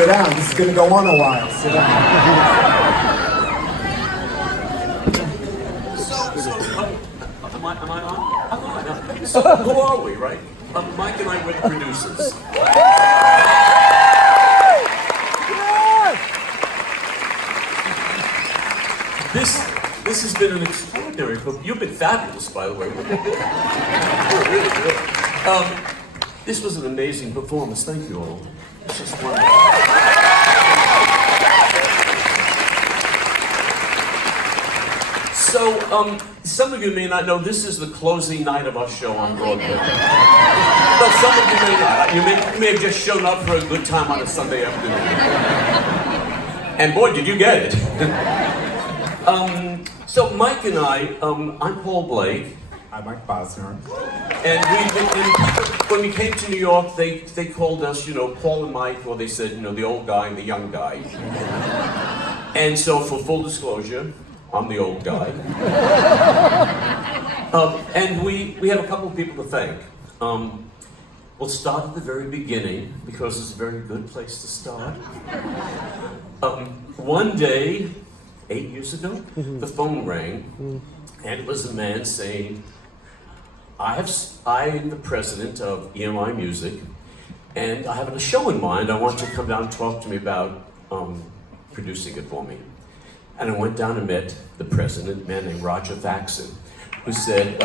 Sit down. This is going to go on a while. Sit down. Am I on? I'm on. So who are we, right? Mike and I were the producers. This has been an extraordinary book. You've been fabulous, by the way. Really good. This was an amazing performance. Thank you all. It's just wonderful. So, some of you may not know, this is the closing night of our show on Broadway. But some of you may not. You may have just shown up for a good time on a Sunday afternoon. And boy, did you get it. So Mike and I, I'm Paul Blake. I'm Mike Bosner. And when we came to New York, they called us, Paul and Mike, or they said, the old guy and the young guy. And so for full disclosure, I'm the old guy. And we have a couple of people to thank. We'll start at the very beginning, because it's a very good place to start. One day, 8 years ago, the phone rang, and it was a man saying, I am the president of EMI Music, and I have a show in mind. I want you to come down and talk to me about producing it for me. And I went down and met the president, a man named Roger Thaxton, who said,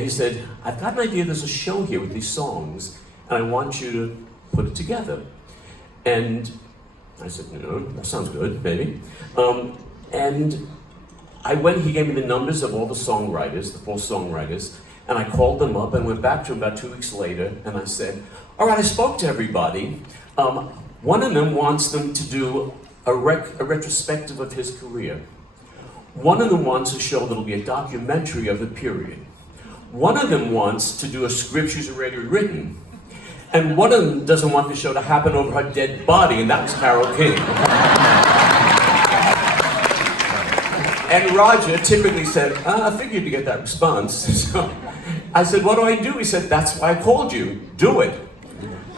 he said, I've got an idea, there's a show here with these songs, and I want you to put it together. And I said, that sounds good, maybe. And I went, he gave me the numbers of all the songwriters, the 4 songwriters, and I called them up and went back to him about 2 weeks later, and I said, all right, I spoke to everybody. One of them wants them to do a retrospective of his career. One of them wants a show that'll be a documentary of the period. One of them wants to do a script she's already written. And one of them doesn't want the show to happen over her dead body, and that was Carole King. And Roger typically said, I figured you'd get that response. So I said, what do I do? He said, that's why I called you. Do it.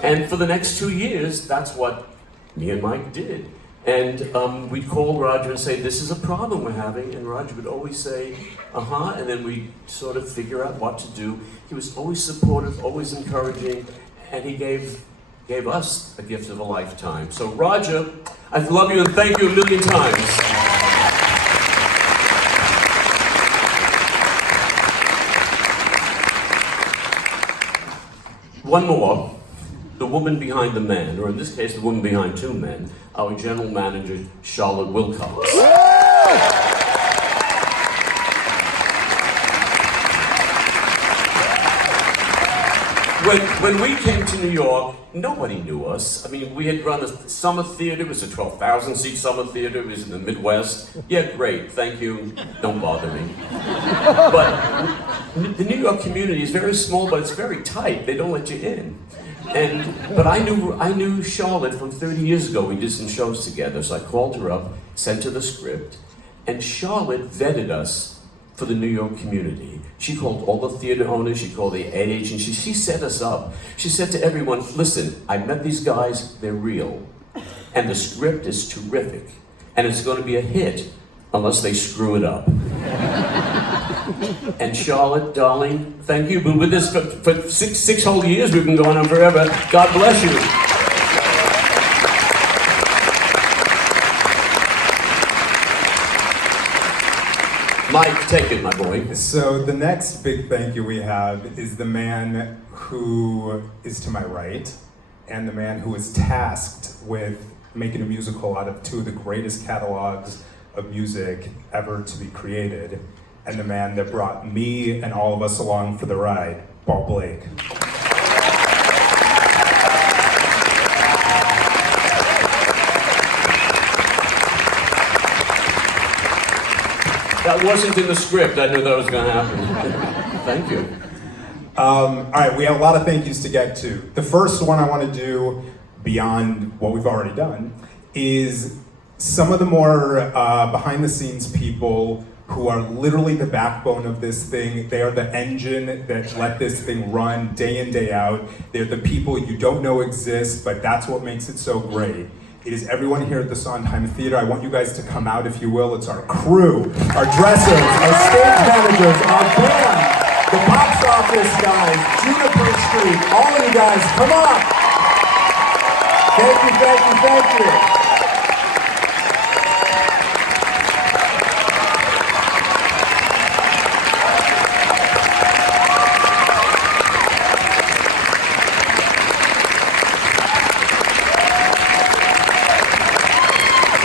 And for the next 2 years, that's what me and Mike did. And we'd call Roger and say, this is a problem we're having. And Roger would always say, and then we'd sort of figure out what to do. He was always supportive, always encouraging. And he gave us a gift of a lifetime. So Roger, I love you and thank you a million times. One more, the woman behind the man, or in this case, the woman behind 2 men, our general manager, Charlotte Wilcox. When we came to New York, nobody knew us. I mean, we had run a summer theater. It was a 12,000-seat summer theater. It was in the Midwest. Yeah, great, thank you. Don't bother me. But the New York community is very small, but it's very tight. They don't let you in. But I knew Charlotte from 30 years ago. We did some shows together. So I called her up, sent her the script, and Charlotte vetted us for the New York community. She called all the theater owners, she called the ad agency, she set us up. She said to everyone, listen, I met these guys, they're real. And the script is terrific. And it's going to be a hit, unless they screw it up. And Charlotte, darling, thank you. We've been with this for six whole years, we've been going on forever. God bless you. Mike, take it, my boy. So the next big thank you we have is the man who is to my right, and the man who is tasked with making a musical out of 2 of the greatest catalogs of music ever to be created, and the man that brought me and all of us along for the ride, Paul Blake. That wasn't in the script. I knew that was going to happen. Thank you. All right, we have a lot of thank yous to get to. The first one I want to do, beyond what we've already done, is some of the more behind-the-scenes people who are literally the backbone of this thing. They are the engine that let this thing run day in, day out. They're the people you don't know exist, but that's what makes it so great. It is everyone here at the Sondheim Theater. I want you guys to come out if you will. It's our crew, our dressers, our stage managers, our band, the box office guys, Juniper Street, all of you guys, come on! Thank you, thank you, thank you.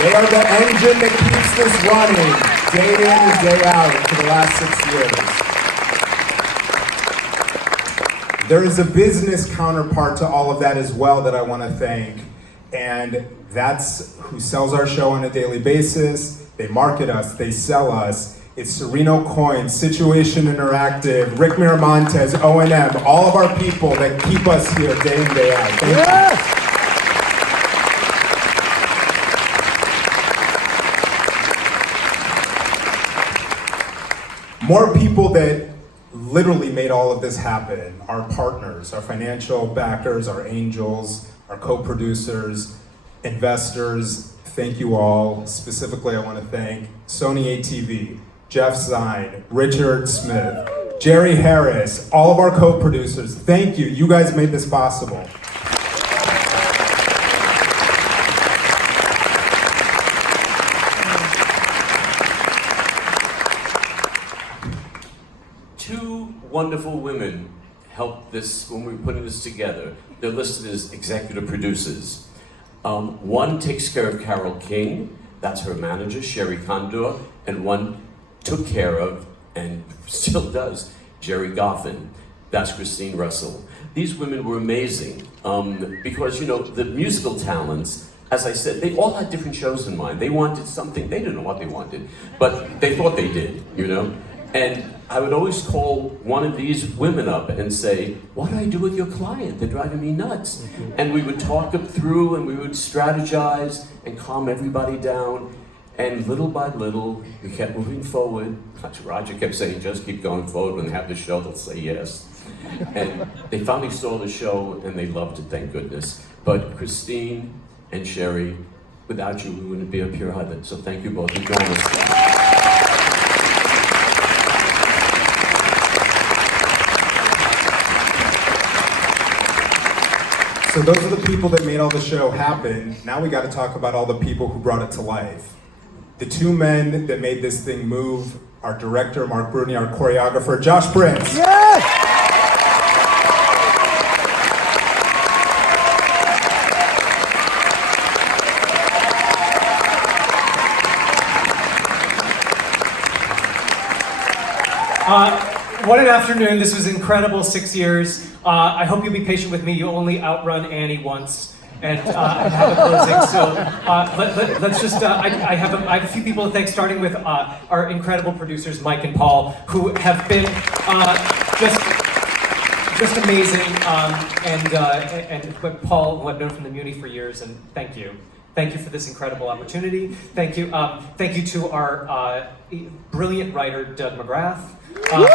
They are the engine that keeps this running day in and day out for the last 6 years. There is a business counterpart to all of that as well that I want to thank, and that's who sells our show on a daily basis. They market us, they sell us. It's Sereno Coins, Situation Interactive, Rick Miramontes, O&M, all of our people that keep us here day in, day out. Thank you. More people that literally made all of this happen, our partners, our financial backers, our angels, our co-producers, investors, thank you all. Specifically, I want to thank Sony ATV, Jeff Zine, Richard Smith, Jerry Harris, all of our co-producers, thank you. You guys made this possible. Wonderful women helped this when we were putting this together. They're listed as executive producers. One takes care of Carole King, that's her manager, Sherry Condor, and one took care of, and still does, Jerry Goffin. That's Christine Russell. These women were amazing because, you know, the musical talents, as I said, they all had different shows in mind. They wanted something, they didn't know what they wanted, but they thought they did, you know? And I would always call one of these women up and say, what do I do with your client? They're driving me nuts. And we would talk it through and we would strategize and calm everybody down. And little by little, we kept moving forward. Roger kept saying, just keep going forward. When they have the show, they'll say yes. And they finally saw the show and they loved it, thank goodness. But Christine and Sherry, without you, we wouldn't be up here either. So thank you both for joining us. So those are the people that made all the show happen. Now we got to talk about all the people who brought it to life. The two men that made this thing move, our director, Mark Bruni, our choreographer, Josh Prince. Yes! What an afternoon. This was incredible, 6 years. I hope you'll be patient with me. You only outrun Annie once and have a closing. So let's just, I have a few people to thank, starting with our incredible producers, Mike and Paul, who have been just amazing. But Paul, who I've known from the Muni for years, and thank you. Thank you for this incredible opportunity. Thank you to our brilliant writer, Doug McGrath. Who's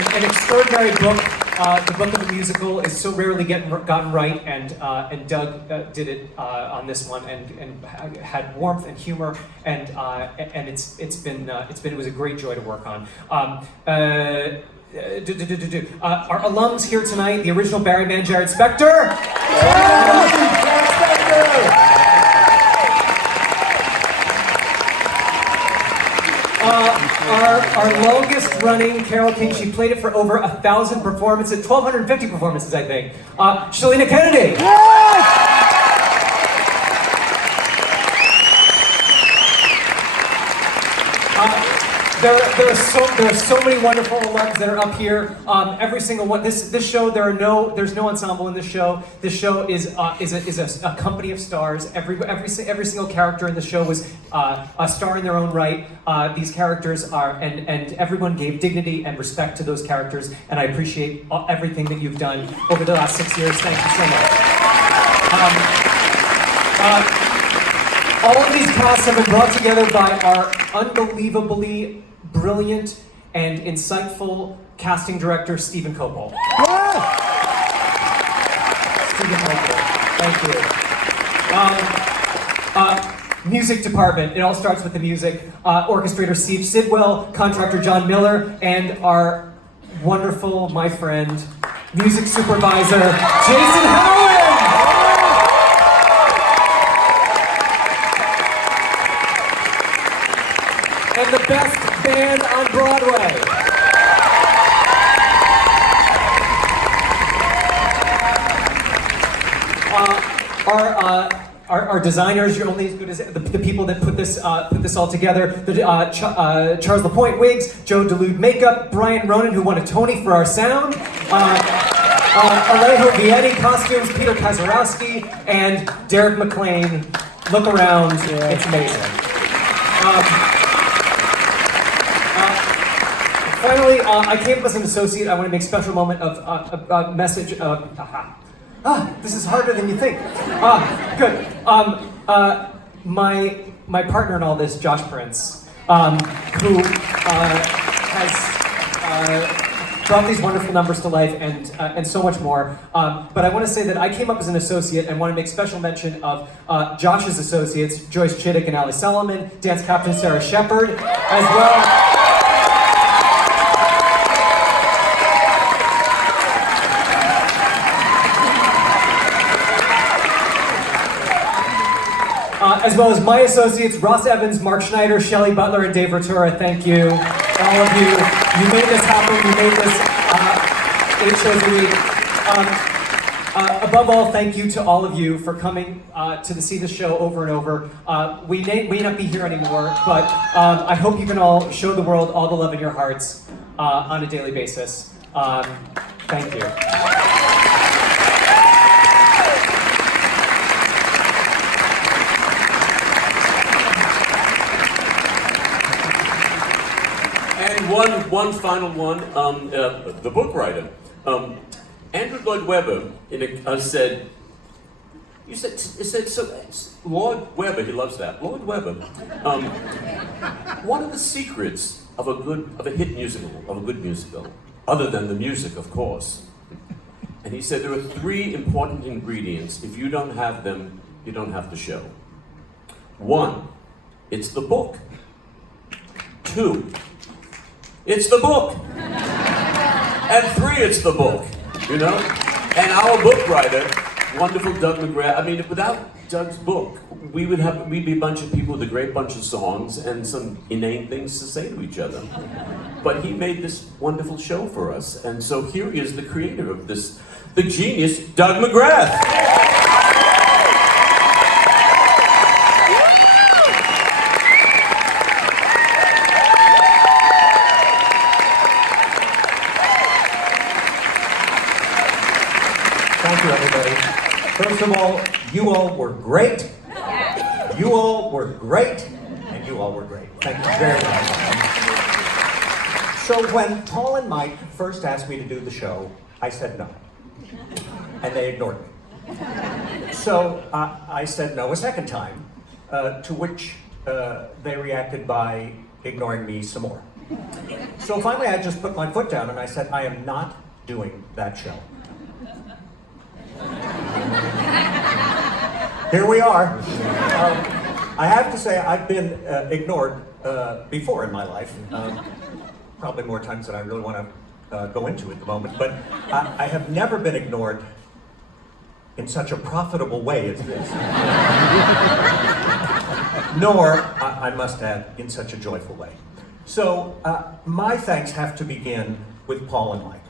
written an extraordinary book. The book of the musical is so rarely gotten right, and Doug did it on this one, and had warmth and humor, and it was a great joy to work on. Our alums here tonight, the original Barry Man, Jared Spector. Our longest running Carole King, she played it for over 1,000 performances, 1,250 performances, I think. Shalina Kennedy. There are so many wonderful alums that are up here. Every single one. This show, there's no ensemble in this show. This show is a company of stars. Every single character in the show was a star in their own right. These characters are, and everyone gave dignity and respect to those characters. And I appreciate everything that you've done over the last 6 years. Thank you so much. All of these casts have been brought together by our unbelievably brilliant and insightful casting director, Stephen Copel. Yeah. Stephen Copel, thank you. Music department, it all starts with the music. Orchestrator Steve Sidwell, contractor John Miller, and our wonderful, my friend, music supervisor, Jason Howland! And the best band on Broadway. Our designers, you're only as good as the people that put this all together. Charles LaPointe wigs, Joe Delude makeup, Brian Ronan, who won a Tony for our sound, Alejo Vietti costumes, Peter Kazarowski, and Derek McLean. Look around, it's amazing. Finally, I came up as an associate. I want to make a special moment of a message. This is harder than you think. Good. My partner in all this, Josh Prince, who has brought these wonderful numbers to life and so much more. But I want to say that I came up as an associate and want to make special mention of Josh's associates, Joyce Chittick and Ali Solomon, dance captain Sarah Shepard, as well. As well as my associates, Ross Evans, Mark Schneider, Shelley Butler, and Dave Rotura. Thank you, all of you. You made this happen. You made this 8 shows a week. Above all, thank you to all of you for coming to see the show over and over. We may not be here anymore, but I hope you can all show the world all the love in your hearts on a daily basis. Thank you. One final one, the book writer. Andrew Lloyd Webber said, Lord Webber, he loves that. Lord Webber, what are the secrets of a hit musical, of a good musical, other than the music, of course? And he said there are 3 important ingredients. If you don't have them, you don't have the show. 1, it's the book. 2, it's the book. And 3, it's the book, you know? And our book writer, wonderful Doug McGrath, I mean, without Doug's book, we'd be a bunch of people with a great bunch of songs and some inane things to say to each other. But he made this wonderful show for us. And so here he is, the creator of this, the genius, Doug McGrath. Thank you, everybody. First of all, you all were great. You all were great. And you all were great. Thank you very much. So when Paul and Mike first asked me to do the show, I said no. And they ignored me. So I said no a second time, to which they reacted by ignoring me some more. So finally I just put my foot down and I said, I am not doing that show. Here we are. I have to say I've been ignored before in my life. Probably more times than I really want to go into at the moment. But I have never been ignored in such a profitable way as this. Nor, I must add, in such a joyful way. So my thanks have to begin with Paul and Mike.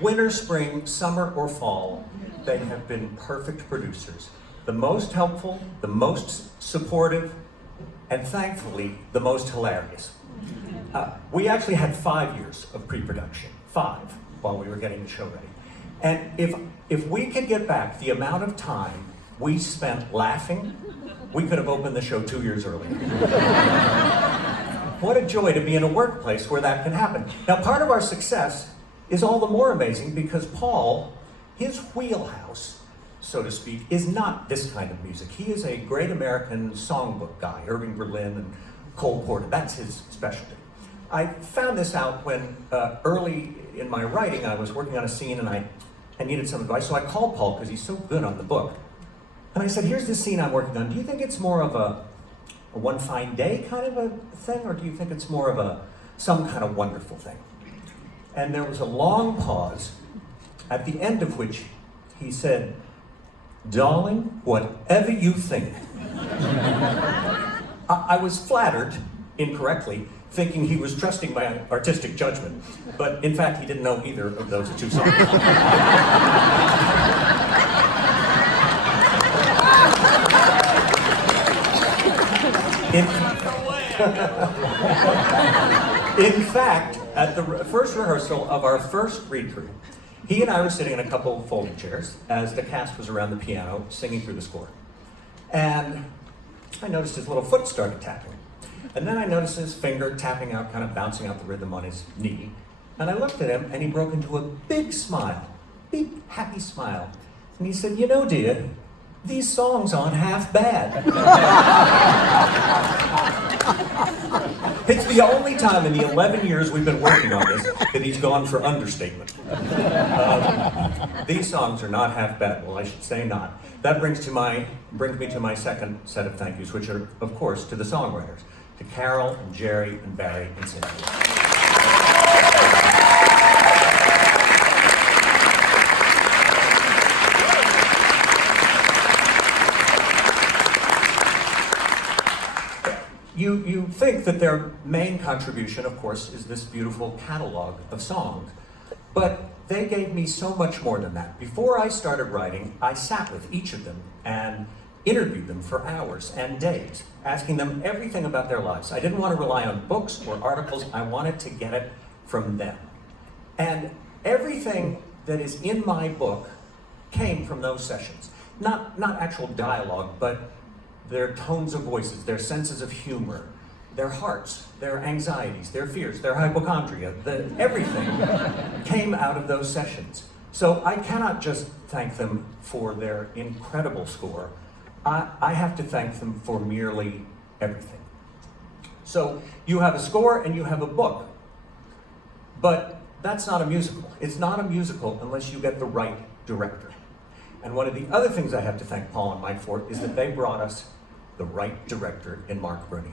Winter, spring, summer, or fall, they have been perfect producers. The most helpful, the most supportive, and thankfully, the most hilarious. We actually had 5 years of pre-production, 5, while we were getting the show ready. And if we could get back the amount of time we spent laughing, we could have opened the show 2 years earlier. What a joy to be in a workplace where that can happen. Now, part of our success is all the more amazing because Paul, his wheelhouse so to speak, is not this kind of music. He is a great American songbook guy, Irving Berlin and Cole Porter. That's his specialty. I found this out when early in my writing, I was working on a scene and I needed some advice. So I called Paul because he's so good on the book. And I said, here's the scene I'm working on. Do you think it's more of a one fine day kind of a thing, or do you think it's more of some kind of wonderful thing? And there was a long pause, at the end of which he said, darling, whatever you think. I was flattered, incorrectly, thinking he was trusting my artistic judgment. But in fact, he didn't know either of those two songs. In fact, at the first rehearsal of our first read-through, he and I were sitting in a couple of folding chairs as the cast was around the piano singing through the score. And I noticed his little foot started tapping. And then I noticed his finger tapping out, kind of bouncing out the rhythm on his knee. And I looked at him and he broke into a big smile, big happy smile. And he said, you know, dear, these songs aren't half bad. It's the only time in the 11 years we've been working on this that he's gone for understatement. These songs are not half bad. Well, I should say not. That brings me to my second set of thank yous, which are, of course, to the songwriters, to Carol and Jerry and Barry and Cynthia. You think that their main contribution, of course, is this beautiful catalog of songs. But they gave me so much more than that. Before I started writing, I sat with each of them and interviewed them for hours and days, asking them everything about their lives. I didn't want to rely on books or articles. I wanted to get it from them. And everything that is in my book came from those sessions. Not actual dialogue, but their tones of voices, their senses of humor, their hearts, their anxieties, their fears, their hypochondria, everything came out of those sessions. So I cannot just thank them for their incredible score. I have to thank them for merely everything. So you have a score and you have a book, but that's not a musical. It's not a musical unless you get the right director. And one of the other things I have to thank Paul and Mike for is that they brought us the right director in Mark Bruni.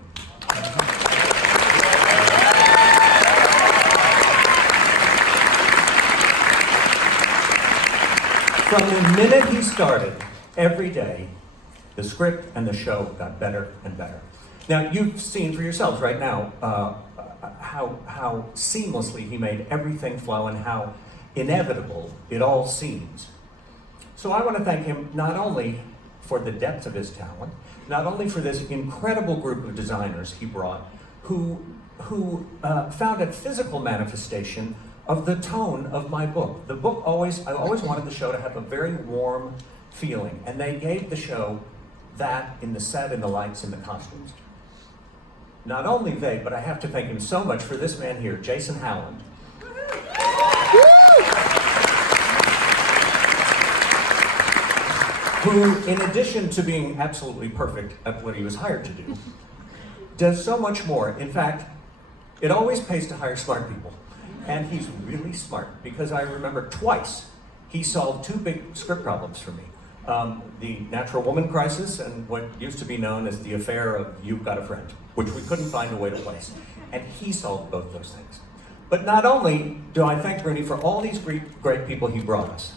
From the minute he started, every day, the script and the show got better and better. Now, you've seen for yourselves right now how seamlessly he made everything flow and how inevitable it all seems. So I want to thank him not only for the depth of his talent, not only for this incredible group of designers he brought, who found a physical manifestation of the tone of my book. The book I always wanted the show to have a very warm feeling, and they gave the show that in the set, in the lights, in the costumes. Not only they, but I have to thank him so much for this man here, Jason Howland. Who, in addition to being absolutely perfect at what he was hired to do, does so much more. In fact, it always pays to hire smart people. And he's really smart, because I remember twice he solved two big script problems for me. The natural woman crisis and what used to be known as the affair of You've Got a Friend, which we couldn't find a way to place. And he solved both those things. But not only do I thank Bruni for all these great people he brought us,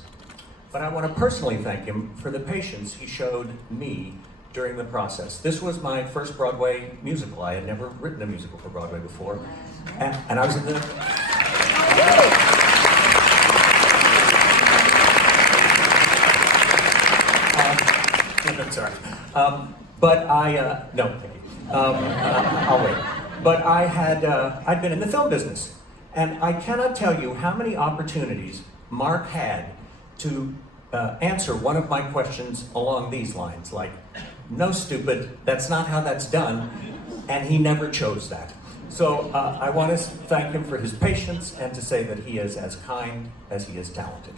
but I want to personally thank him for the patience he showed me during the process. This was my first Broadway musical. I had never written a musical for Broadway before. And I was in the... I'm sorry. But I... no, thank you. I'll wait. But I'd been in the film business. And I cannot tell you how many opportunities Mark had to answer one of my questions along these lines, like, no, stupid, that's not how that's done, and he never chose that. So I want to thank him for his patience and to say that he is as kind as he is talented.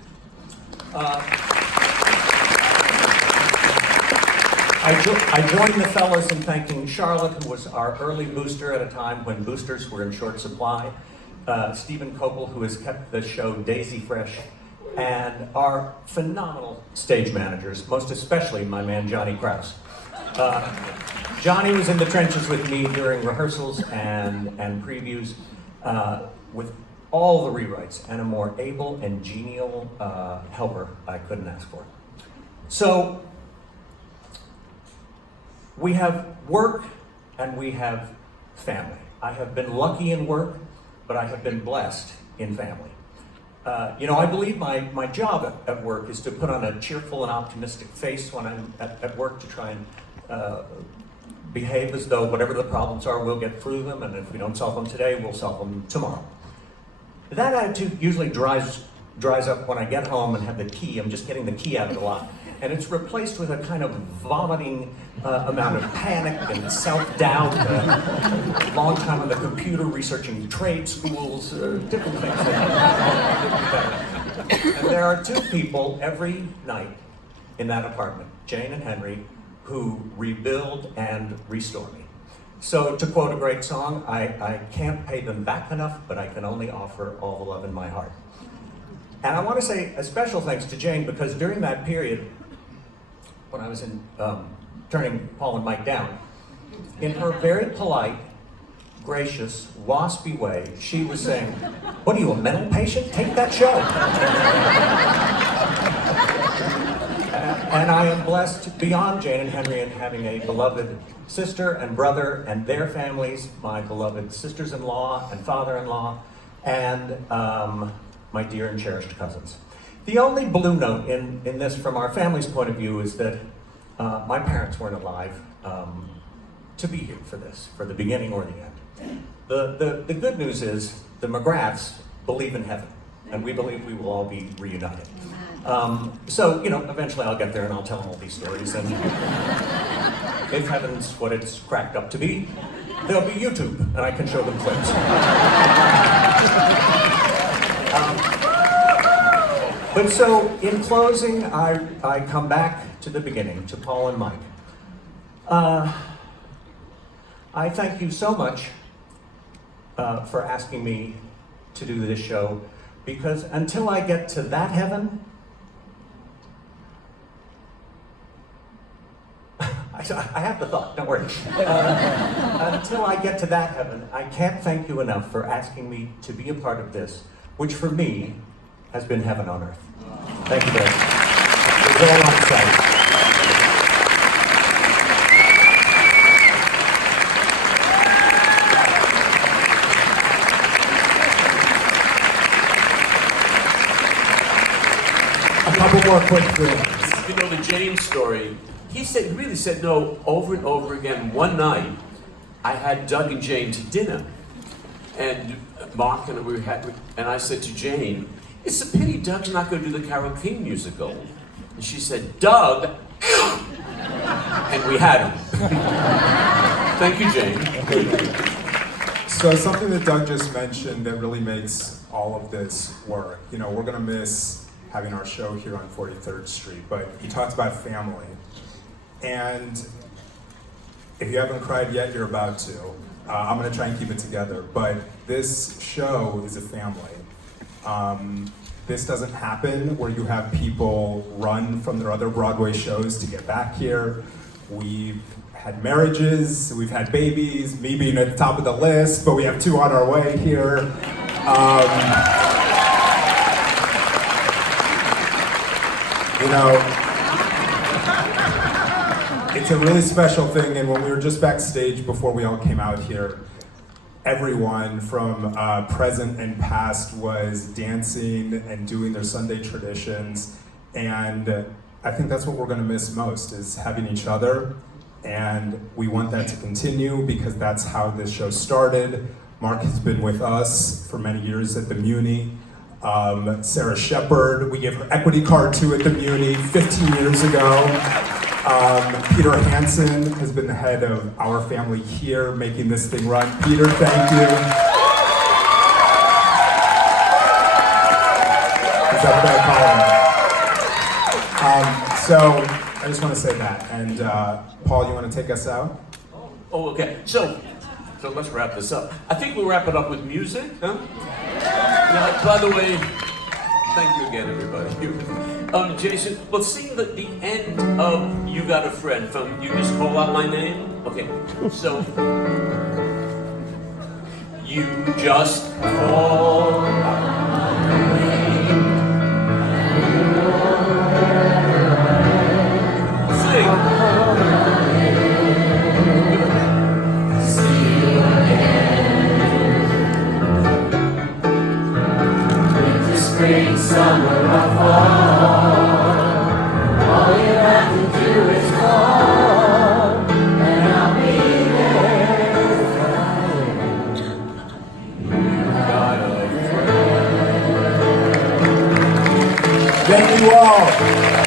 I joined the fellas in thanking Charlotte, who was our early booster at a time when boosters were in short supply, Stephen Coble, who has kept the show daisy fresh, and our phenomenal stage managers, most especially my man Johnny Krause. Johnny was in the trenches with me during rehearsals and previews with all the rewrites, and a more able and genial helper I couldn't ask for. So, we have work and we have family. I have been lucky in work, but I have been blessed in family. I believe my job at work is to put on a cheerful and optimistic face when I'm at work, to try and behave as though whatever the problems are, we'll get through them, and if we don't solve them today, we'll solve them tomorrow. That attitude usually dries up when I get home and have the key. I'm just getting the key out of the lock. And it's replaced with a kind of vomiting amount of panic and self-doubt, long time on the computer researching trade schools, different things. And there are two people every night in that apartment, Jane and Henry, who rebuild and restore me. So to quote a great song, I can't pay them back enough, but I can only offer all the love in my heart. And I want to say a special thanks to Jane, because during that period, when I was in turning Paul and Mike down, in her very polite, gracious, waspy way, she was saying, "What are you, a mental patient? Take that show." And I am blessed beyond Jane and Henry in having a beloved sister and brother and their families, my beloved sisters-in-law and father-in-law, and my dear and cherished cousins. The only blue note in this from our family's point of view is that my parents weren't alive to be here for this, for the beginning or the end. The good news is the McGraths believe in heaven, and we believe we will all be reunited. So, eventually I'll get there and I'll tell them all these stories, and if heaven's what it's cracked up to be, there'll be YouTube, and I can show them clips. But so, in closing, I come back to the beginning, to Paul and Mike. I thank you so much for asking me to do this show, because until I get to that heaven, I have the thought, don't worry. Until I get to that heaven, I can't thank you enough for asking me to be a part of this, which for me has been heaven on earth. Thank you very much. It's all I'm saying. A couple more quick things. The Jane story, he really said no over and over again. One night, I had Doug and Jane to dinner, and Mark and I said to Jane, "It's a pity Doug's not going to do the Carole King musical." And she said, "Doug," and we had him. Thank you, Jane. So something that Doug just mentioned that really makes all of this work. We're gonna miss having our show here on 43rd Street, but he talked about family. And if you haven't cried yet, you're about to. I'm gonna try and keep it together, but this show is a family. This doesn't happen where you have people run from their other Broadway shows to get back here. We've had marriages, we've had babies, me being at the top of the list, but we have 2 on our way here. It's a really special thing, and when we were just backstage before we all came out here, everyone from present and past was dancing and doing their Sunday traditions, and I think that's what we're going to miss most, is having each other, and we want that to continue because that's how this show started. Mark has been with us for many years at the Muni. Sarah Shepard, we gave her equity card to at the Muni 15 years ago. Peter Hansen has been the head of our family here, making this thing run. Peter, thank you. Is that what I call him? I just want to say that. And Paul, you want to take us out? Oh, okay. So let's wrap this up. I think we'll wrap it up with music, huh? Yeah, by the way, thank you again, everybody. Jason, let's sing the end of You Got a Friend from You Just Call Out My Name. Okay, so you just call out my name. Sing. Spring, summer, or fall, all you have to do is call, and I'll be there for you. You got a friend. Thank you all.